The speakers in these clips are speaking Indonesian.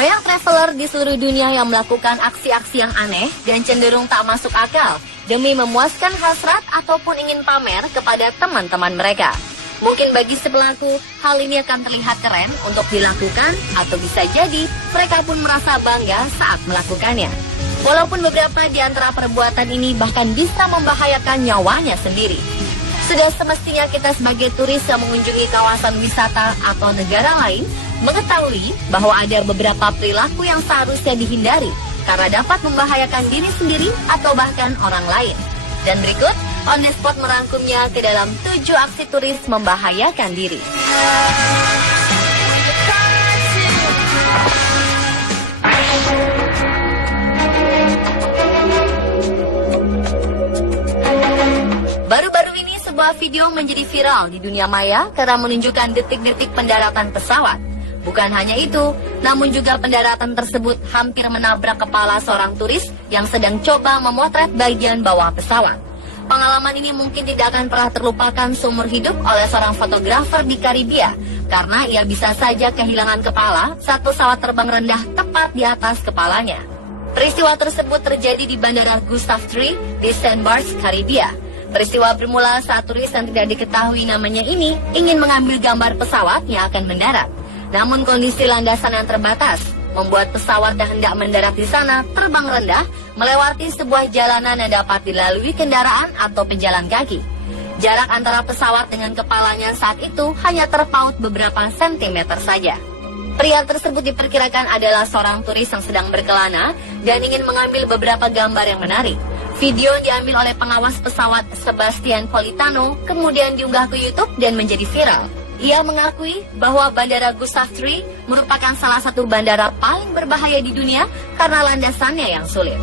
Banyak traveler di seluruh dunia yang melakukan aksi-aksi yang aneh dan cenderung tak masuk akal demi memuaskan hasrat ataupun ingin pamer kepada teman-teman mereka. Mungkin bagi si pelaku, hal ini akan terlihat keren untuk dilakukan atau bisa jadi mereka pun merasa bangga saat melakukannya. Walaupun beberapa di antara perbuatan ini bahkan bisa membahayakan nyawanya sendiri. Sudah semestinya kita sebagai turis yang mengunjungi kawasan wisata atau negara lain mengetahui bahwa ada beberapa perilaku yang seharusnya dihindari karena dapat membahayakan diri sendiri atau bahkan orang lain. Dan berikut, On The Spot merangkumnya ke dalam 7 aksi turis membahayakan diri. Baru-baru ini sebuah video menjadi viral di dunia maya karena menunjukkan detik-detik pendaratan pesawat. Bukan hanya itu, namun juga pendaratan tersebut hampir menabrak kepala seorang turis yang sedang coba memotret bagian bawah pesawat. Pengalaman ini mungkin tidak akan pernah terlupakan seumur hidup oleh seorang fotografer di Karibia karena ia bisa saja kehilangan kepala saat pesawat terbang rendah tepat di atas kepalanya. Peristiwa tersebut terjadi di Bandara Gustave III di Saint Barts, Karibia. Peristiwa bermula saat turis yang tidak diketahui namanya ini ingin mengambil gambar pesawat yang akan mendarat. Namun kondisi landasan yang terbatas membuat pesawat yang hendak mendarat di sana terbang rendah melewati sebuah jalanan yang dapat dilalui kendaraan atau pejalan kaki. Jarak antara pesawat dengan kepalanya saat itu hanya terpaut beberapa sentimeter saja. Pria tersebut diperkirakan adalah seorang turis yang sedang berkelana dan ingin mengambil beberapa gambar yang menarik. Video yang diambil oleh pengawas pesawat Sebastian Politano kemudian diunggah ke YouTube dan menjadi viral. Ia mengakui bahwa Bandara Gustave III merupakan salah satu bandara paling berbahaya di dunia karena landasannya yang sulit.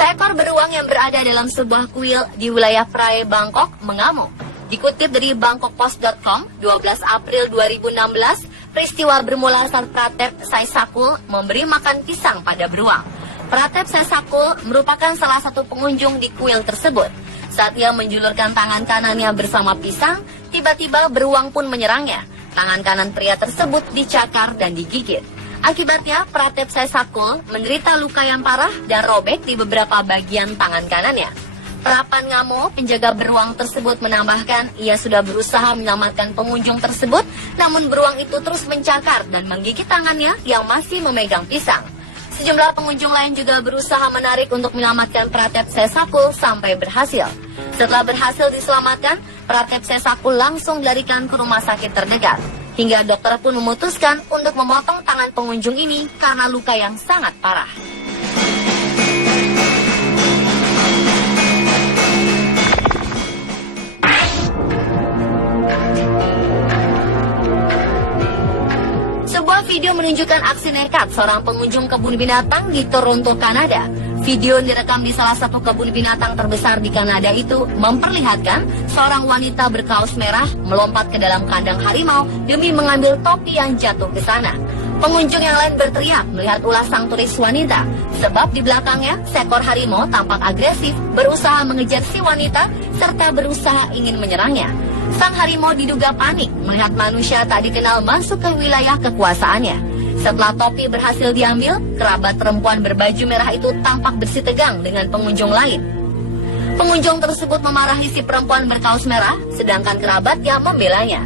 Seekor beruang yang berada dalam sebuah kuil di wilayah Praia, Bangkok mengamuk. Dikutip dari bangkokpost.com, 12 April 2016, peristiwa bermula saat Pratep Saisakul memberi makan pisang pada beruang. Pratep Saisakul merupakan salah satu pengunjung di kuil tersebut. Saat ia menjulurkan tangan kanannya bersama pisang, tiba-tiba beruang pun menyerangnya. Tangan kanan pria tersebut dicakar dan digigit. Akibatnya, Pratep Saisakul menderita luka yang parah dan robek di beberapa bagian tangan kanannya. Prapan Ngamo, penjaga beruang tersebut menambahkan ia sudah berusaha menyelamatkan pengunjung tersebut, namun beruang itu terus mencakar dan menggigit tangannya yang masih memegang pisang. Sejumlah pengunjung lain juga berusaha menarik untuk menyelamatkan Pratep Saisakul sampai berhasil. Setelah berhasil diselamatkan, Pratep Saisakul langsung dilarikan ke rumah sakit terdekat. Hingga dokter pun memutuskan untuk memotong tangan pengunjung ini karena luka yang sangat parah. Sebuah video menunjukkan aksi nekat seorang pengunjung kebun binatang di Toronto, Kanada. Video yang direkam di salah satu kebun binatang terbesar di Kanada itu memperlihatkan seorang wanita berkaos merah melompat ke dalam kandang harimau demi mengambil topi yang jatuh ke sana. Pengunjung yang lain berteriak melihat ulah sang turis wanita, sebab di belakangnya seekor harimau tampak agresif berusaha mengejar si wanita serta berusaha ingin menyerangnya. Sang harimau diduga panik melihat manusia tak dikenal masuk ke wilayah kekuasaannya. Setelah topi berhasil diambil, kerabat perempuan berbaju merah itu tampak bersitegang dengan pengunjung lain. Pengunjung tersebut memarahi si perempuan berkaos merah, sedangkan kerabatnya membelanya.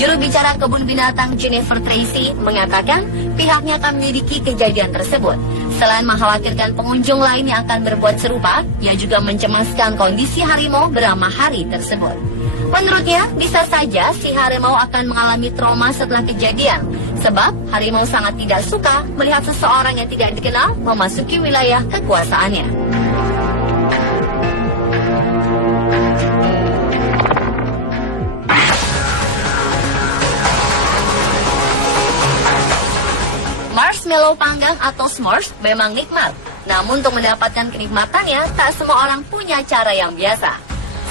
Juru bicara kebun binatang Jennifer Tracy mengatakan pihaknya akan menyelidiki kejadian tersebut. Selain mengkhawatirkan pengunjung lain yang akan berbuat serupa, ia juga mencemaskan kondisi harimau bernama Hari tersebut. Menurutnya, bisa saja si harimau akan mengalami trauma setelah kejadian, sebab harimau sangat tidak suka melihat seseorang yang tidak dikenal memasuki wilayah kekuasaannya. Marshmallow panggang atau s'mores memang nikmat, namun untuk mendapatkan kenikmatannya, tak semua orang punya cara yang biasa.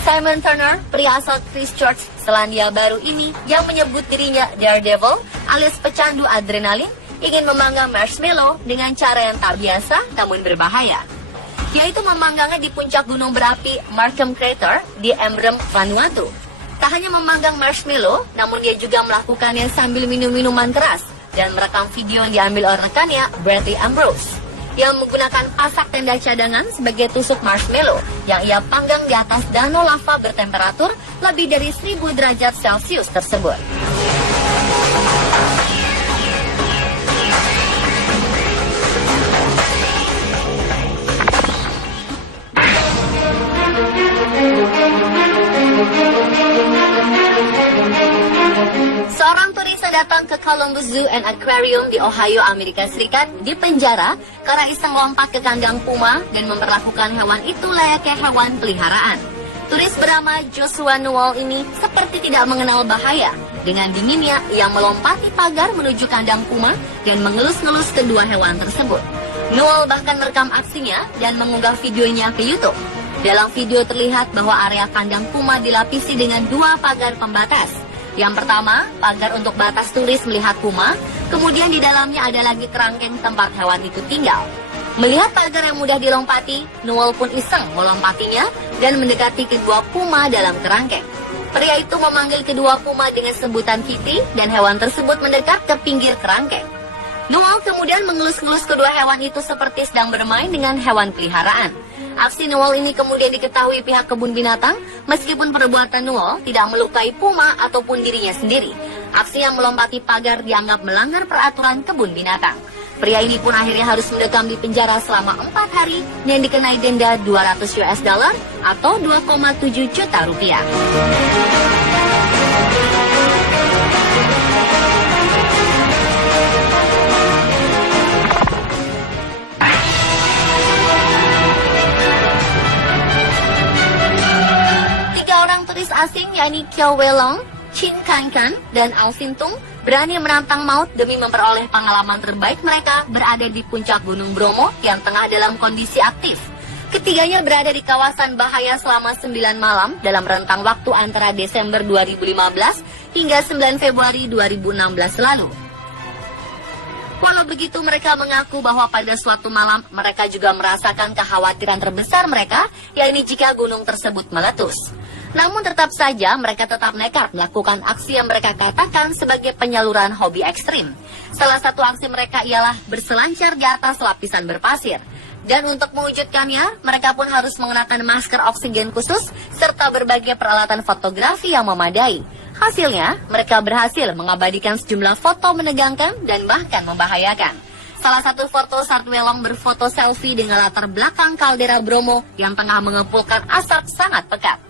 Simon Turner, pria asal Christchurch, Selandia Baru ini yang menyebut dirinya Daredevil alias pecandu adrenalin, ingin memanggang marshmallow dengan cara yang tak biasa namun berbahaya. yaitu memanggangnya di puncak gunung berapi Markham Crater di Emblem, Vanuatu. Tak hanya memanggang marshmallow, namun dia juga melakukannya sambil minum minuman keras dan merekam video yang diambil oleh rekannya, Bradley Ambrose, yang menggunakan pasak tenda cadangan sebagai tusuk marshmallow yang ia panggang di atas danau lava bertemperatur lebih dari 1000 derajat Celcius tersebut. Seorang turis yang datang ke Columbus Zoo and Aquarium di Ohio, Amerika Serikat dipenjara karena iseng lompat ke kandang puma dan memperlakukan hewan itu layaknya hewan peliharaan. Turis bernama Joshua Newell ini seperti tidak mengenal bahaya. Dengan dinginnya, ia melompati pagar menuju kandang puma dan mengelus-ngelus kedua hewan tersebut. Newell bahkan merekam aksinya dan mengunggah videonya ke YouTube. Dalam video terlihat bahwa area kandang puma dilapisi dengan 2 pagar pembatas. Yang pertama, pagar untuk batas turis melihat puma, kemudian di dalamnya ada lagi kerangkeng tempat hewan itu tinggal. Melihat pagar yang mudah dilompati, Newell pun iseng melompatinya dan mendekati kedua puma dalam kerangkeng. Pria itu memanggil kedua puma dengan sebutan Kitty dan hewan tersebut mendekat ke pinggir kerangkeng. Newell kemudian mengelus-ngelus kedua hewan itu seperti sedang bermain dengan hewan peliharaan. Aksi Newell ini kemudian diketahui pihak kebun binatang, meskipun perbuatan Newell tidak melukai puma ataupun dirinya sendiri. Aksi yang melompati pagar dianggap melanggar peraturan kebun binatang. Pria ini pun akhirnya harus mendekam di penjara selama 4 hari dan dikenai denda $200 atau 2,7 juta rupiah. Turis asing yakni Kiao Weilong, Chin Kan-kan, dan Alvin Tung berani menantang maut demi memperoleh pengalaman terbaik mereka berada di puncak Gunung Bromo yang tengah dalam kondisi aktif. Ketiganya berada di kawasan bahaya selama 9 malam dalam rentang waktu antara Desember 2015 hingga 9 Februari 2016 lalu. Walau begitu, mereka mengaku bahwa pada suatu malam mereka juga merasakan kekhawatiran terbesar mereka, yakni jika gunung tersebut meletus. Namun tetap saja mereka tetap nekat melakukan aksi yang mereka katakan sebagai penyaluran hobi ekstrim. Salah satu aksi mereka ialah berselancar di atas lapisan berpasir. Dan untuk mewujudkannya, mereka pun harus mengenakan masker oksigen khusus serta berbagai peralatan fotografi yang memadai. Hasilnya, mereka berhasil mengabadikan sejumlah foto menegangkan dan bahkan membahayakan. Salah satu foto saat Weilong berfoto selfie dengan latar belakang kaldera Bromo yang tengah mengepulkan asap sangat pekat.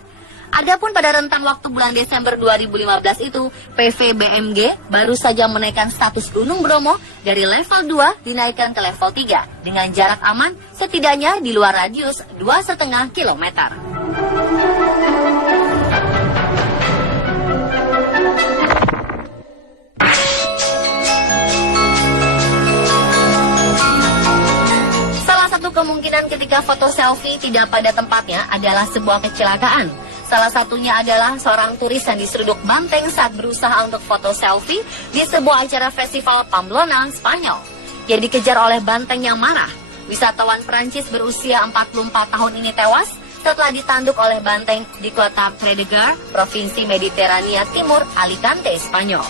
Adapun pada rentang waktu bulan Desember 2015 itu, PVBMG baru saja menaikkan status Gunung Bromo dari level 2 dinaikkan ke level 3 dengan jarak aman setidaknya di luar radius 2,5 km. Salah satu kemungkinan ketika foto selfie tidak pada tempatnya adalah sebuah kecelakaan. Salah satunya adalah seorang turis yang diseruduk banteng saat berusaha untuk foto selfie di sebuah acara festival Pamplona, Spanyol. Yang dikejar oleh banteng yang marah, wisatawan Prancis berusia 44 tahun ini tewas setelah ditanduk oleh banteng di kota Tredegar, Provinsi Mediterania Timur, Alicante, Spanyol.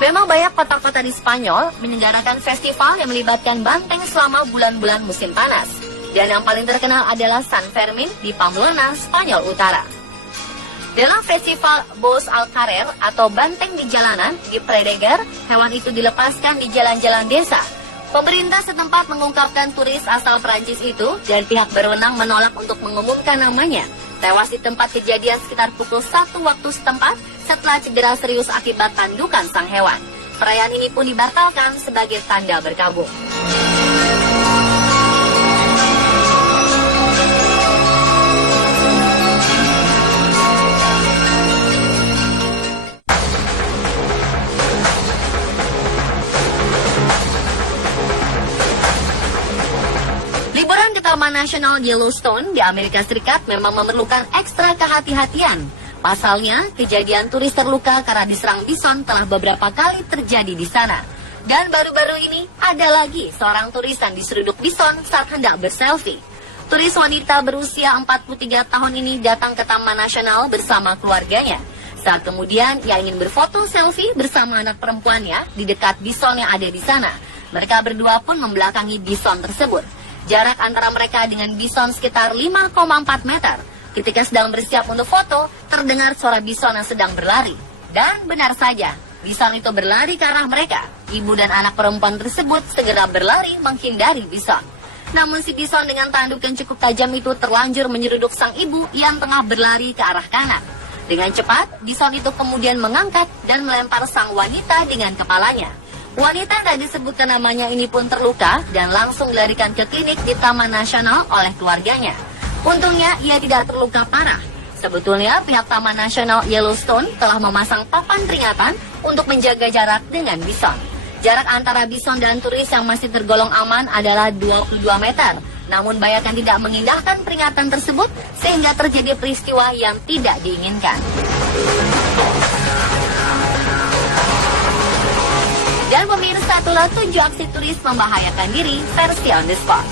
Memang banyak kota-kota di Spanyol menyelenggarakan festival yang melibatkan banteng selama bulan-bulan musim panas. Dan yang paling terkenal adalah San Fermin di Pamplona, Spanyol Utara. Dalam festival Bous al Carrer atau banteng di jalanan di Tredegar, hewan itu dilepaskan di jalan-jalan desa. Pemerintah setempat mengungkapkan turis asal Prancis itu dan pihak berwenang menolak untuk mengumumkan namanya. Tewas di tempat kejadian sekitar pukul 1 waktu setempat setelah cedera serius akibat tandukan sang hewan. Perayaan ini pun dibatalkan sebagai tanda berkabung. Taman Nasional Yellowstone di Amerika Serikat memang memerlukan ekstra kehati-hatian. Pasalnya, kejadian turis terluka karena diserang bison telah beberapa kali terjadi di sana. Dan baru-baru ini, ada lagi seorang turis yang diseruduk bison saat hendak berselfie. Turis wanita berusia 43 tahun ini datang ke Taman Nasional bersama keluarganya. Saat kemudian ia ingin berfoto selfie bersama anak perempuannya di dekat bison yang ada di sana. Mereka berdua pun membelakangi bison tersebut. Jarak antara mereka dengan bison sekitar 5,4 meter. Ketika sedang bersiap untuk foto, terdengar suara bison yang sedang berlari. Dan benar saja, bison itu berlari ke arah mereka. Ibu dan anak perempuan tersebut segera berlari menghindari bison. Namun si bison dengan tanduk yang cukup tajam itu terlanjur menyeruduk sang ibu yang tengah berlari ke arah kanan. Dengan cepat, bison itu kemudian mengangkat dan melempar sang wanita dengan kepalanya. Wanita yang tak disebutkan namanya ini pun terluka dan langsung dilarikan ke klinik di Taman Nasional oleh keluarganya. Untungnya ia tidak terluka parah. Sebetulnya pihak Taman Nasional Yellowstone telah memasang papan peringatan untuk menjaga jarak dengan bison. Jarak antara bison dan turis yang masih tergolong aman adalah 22 meter. Namun bayangkan tidak mengindahkan peringatan tersebut sehingga terjadi peristiwa yang tidak diinginkan. Dan pemirsa, itulah 7 aksi turis membahayakan diri versi on the spot.